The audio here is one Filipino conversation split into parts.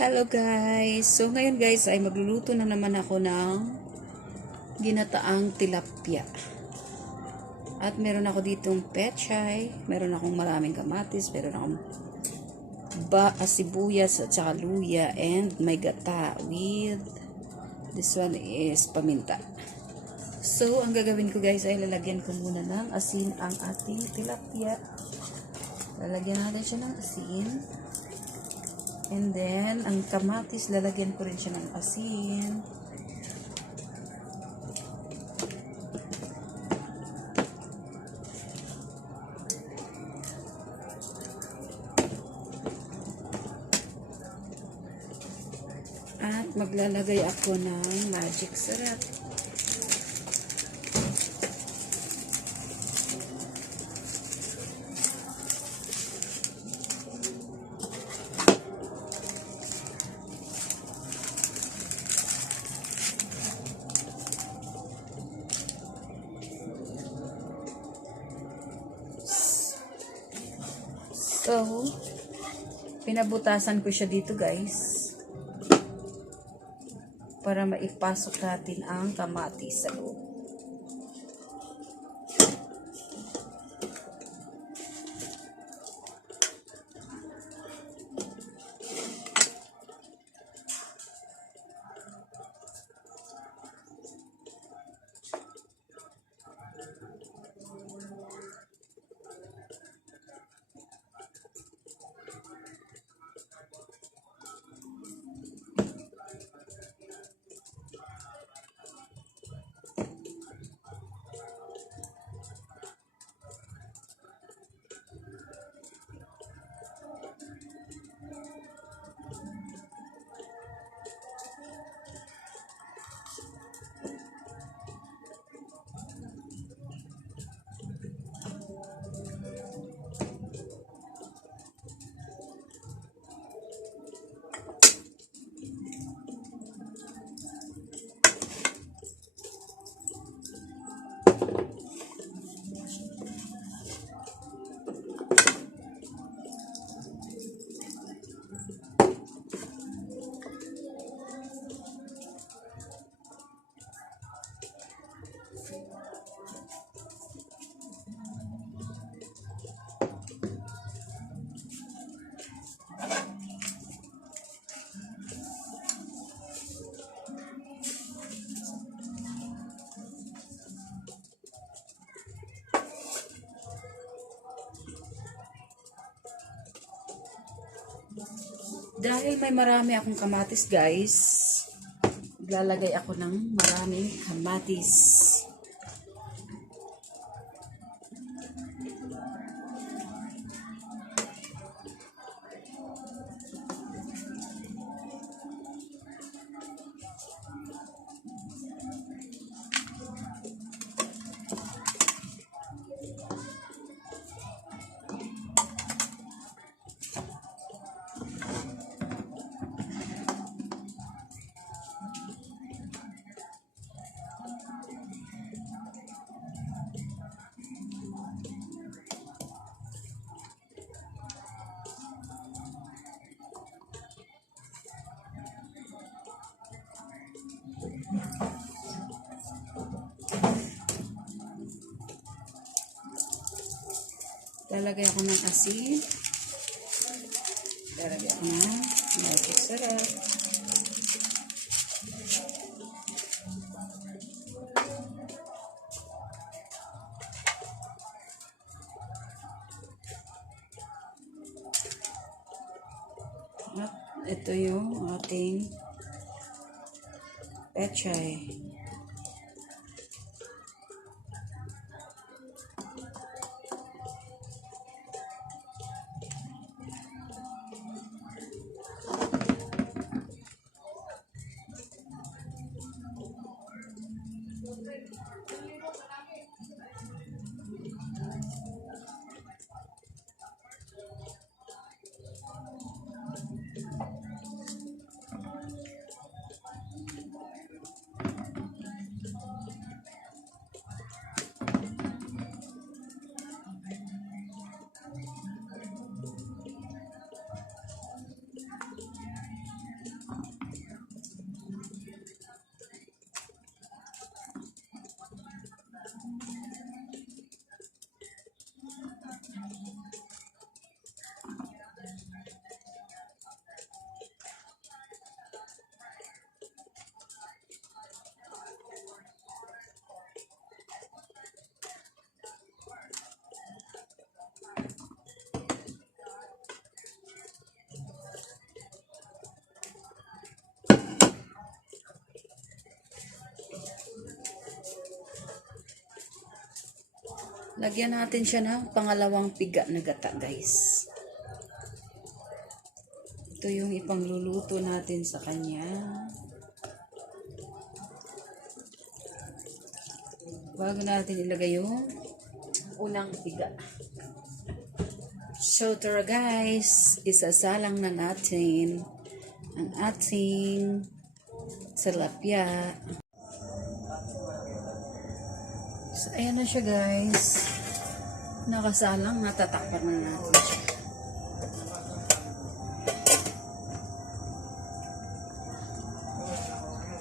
Hello guys! So ngayon guys ay magluluto na naman ako ng ginataang tilapia. At meron ako ditong pechay, meron akong maraming kamatis, meron akong sibuyas at saka luya, and may gata with this one is paminta. So ang gagawin ko guys ay lalagyan ko muna ng asin ang ating tilapia. Lalagyan natin siya ng asin. And then, ang kamatis, lalagyan ko rin siya ng asin. At maglalagay ako ng magic syrup. So, pinabutasan ko siya dito guys para maipasok natin ang kamatis sa loob. Dahil may marami akong kamatis guys, maglalagay ako ng maraming kamatis. Lalagay ako ng asin. Lalagay ako ng magic syrup. At ito yung ating pechay. Lagyan natin siya ng pangalawang piga na gata, guys. Ito yung ipangluluto natin sa kanya. Bago natin ilagay yung unang piga. So, tara guys, isasalang na natin ang ating tilapia. So, ayan na siya guys. Nakasalang, natatakpan na natin siya.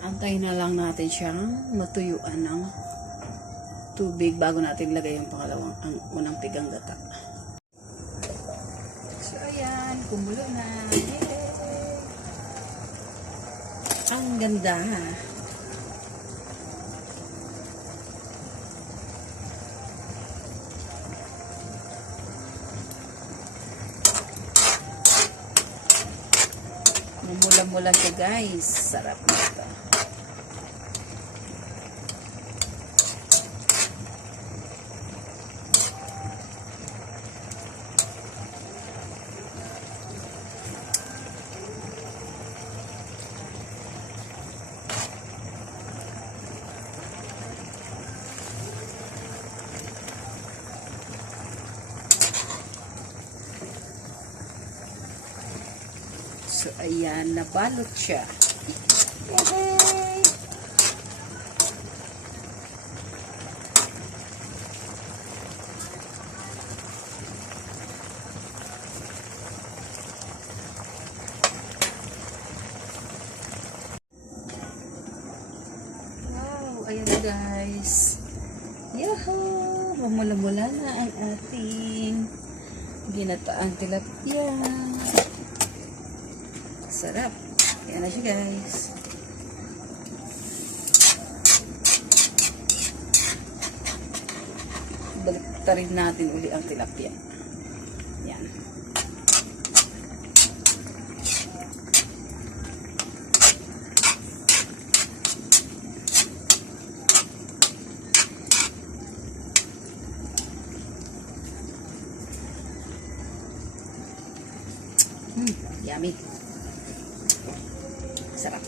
Antayin na lang natin siyang matuyuan ng tubig bago natin ilagay yung ang unang pigang gata. So, ayan, kumulo na. Yay! Ang ganda, ha? Mumula-mula siya, guys. Sarap na ito. So, ayan, nabalot siya. Yay! Wow, ayan guys. Yahoo! Mamula-mula na ang ating ginataang tilapia. Sarap. Yan na siya guys. Baliktarin natin uli ang tilapia. Yan. Yummy. Sarap.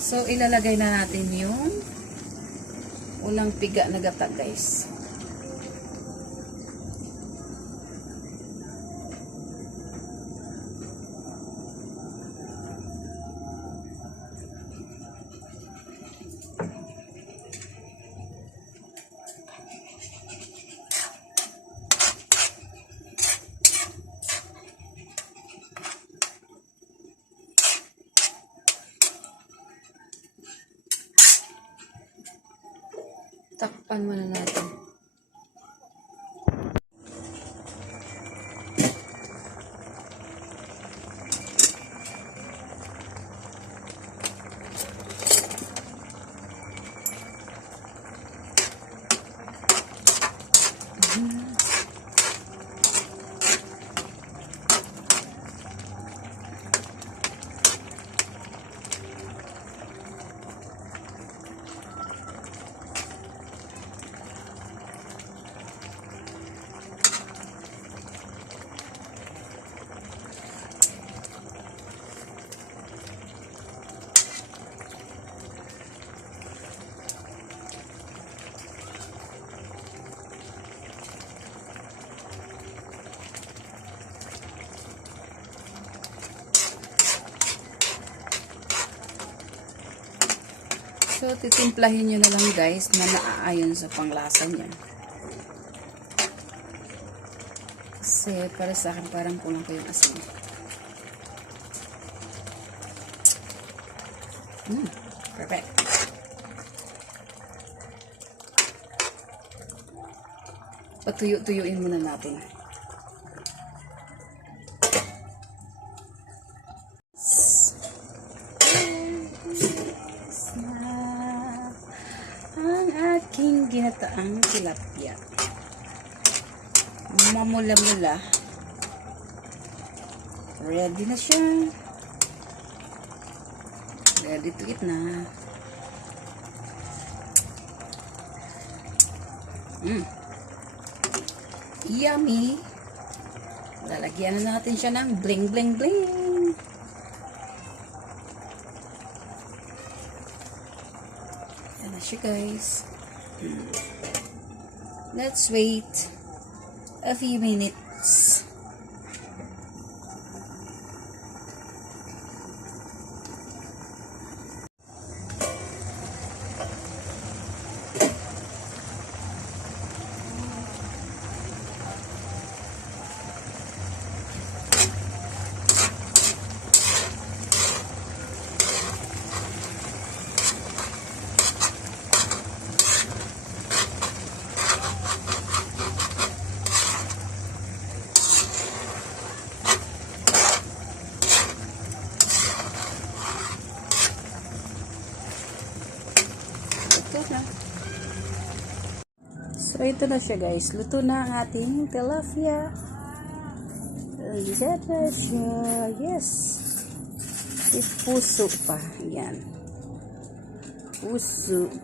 So, ilalagay na natin yung ulang piga na gata, guys. Takpan muna natin. So, titimplahin nyo na lang guys na naaayon sa panglasa niya. Kasi para sa akin parang kulang ko yung asin. Perfect. Patuyo-tuyuin muna natin. Ang aking ginataang tilapia. Mamula-mula. Ready na siya. Ready to eat na. Yummy! Lalagyan na natin siya ng bling bling bling. Yan na siya guys. Let's wait a few minutes. So, ito na siya guys. Luto na ang ating tilapia. Yan na siya. Yes. May puso pa. Yan. Puso.